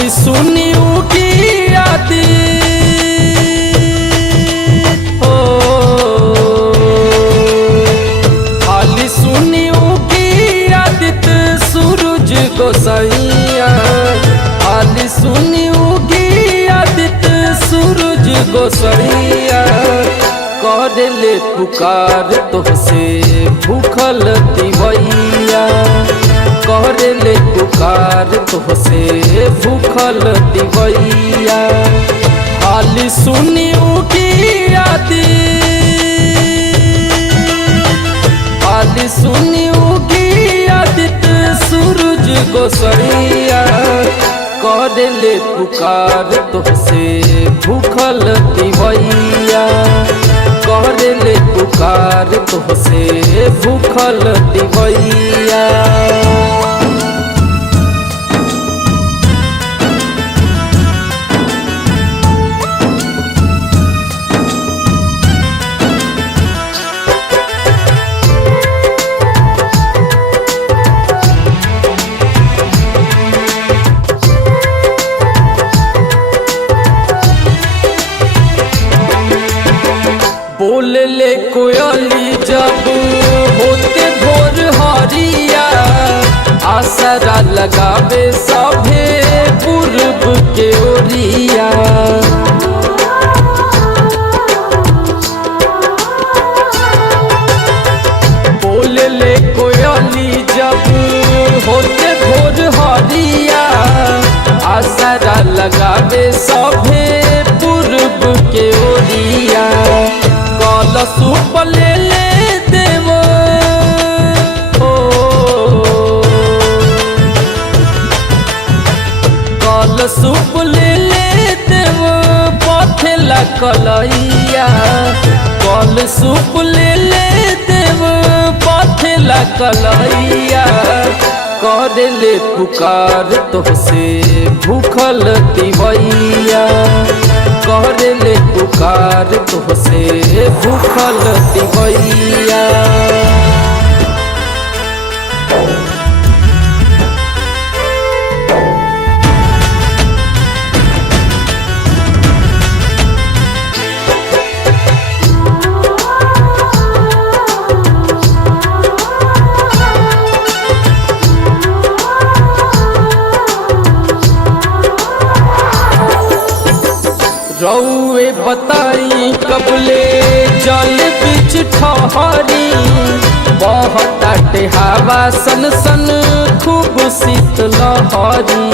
हाली सुनी की आती हो, हाली सुनी की आदित सूरज गोसाइया, हाली सुनी की आदित सूरज गोसाइया। करले पुकार तोहसे भूखल दिवैया, करले पुकार तोहसे भूखल दिवैया। हाली सुनी की आती, हाली सुनी की आदित सूरज गोसाइया। करले पुकार तोहसे भूखल दिवैया, करले पुकार तोहसे भूखल दिवैया। बोलले कोयली जब होते भोर हरिया, आसरा लगावे सभे पूर्व के ओरिया। बोलले कोयली जब होते भोर हरिया, आसरा लगावे सभे पूर्व के ओरिया। सूप ले देवो कल सूप ले देवो पथेला कलैया, कल सूप ले देवो पथेला कलैया। करले पुकार तोहसे भूखल दिवैया, करले पुकार तोहसे भूखल दिवैया। रउए बताई कबले जल बिच ठहरी, बहताटे हवा सन सन खूब शीतलहरी।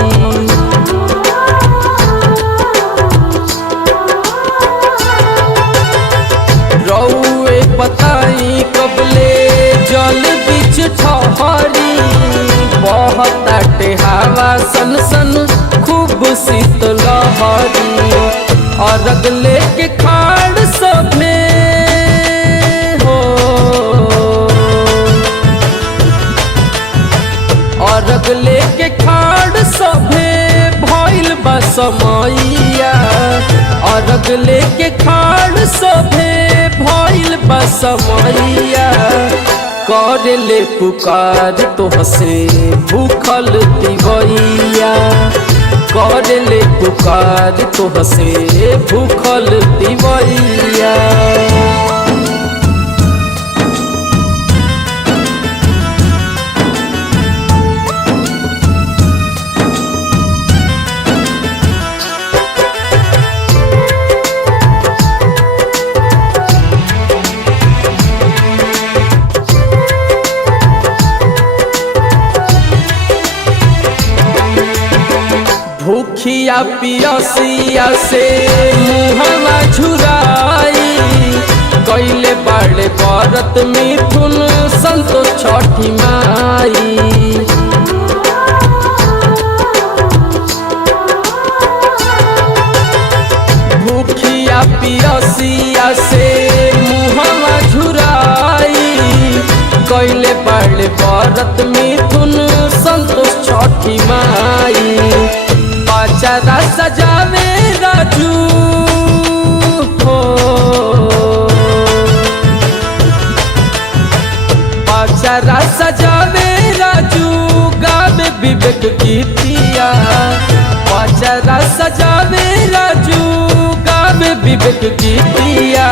रउए बताई कबले जल बिच ठहरी, बहताटे हवा सन सन खूब शीतलहरी। अर्घ लेके खाड़ सभे हो, अर्घ लेके खाड़ सभे भइल बा समैया, अर्घ लेके खाड़ सभे भइल बा समैया। करले पुकार तोहसे भूखल दिवैया, करले पुकार तोहसे भूखल दिवैया। भूखिया पियसिया से मुहवा झुराई, कैले बाड़े व्रत मिथुन संतोष छठी माई। भूखिया पियसिया से मुहवा झुराई, कैले बाड़े व्रत मिथुन संतोष छठी माई। पाचारा सजावे राजू हो, पाचारा सजावे राजू, गावे विवेक गीतिया। पचरा सजावे राजू गावे विवेक गीतिया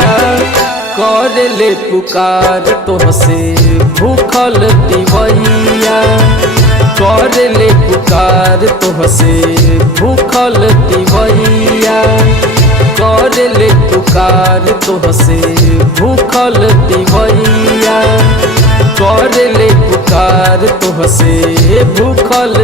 कर ले पुकार तोहसे भूखल तिवैया कर ले पुकार तोहसे भूखल तिवैया कर ले पुकार तोहसे भूखल तिवैया कर ले पुकार तोहसे भूखल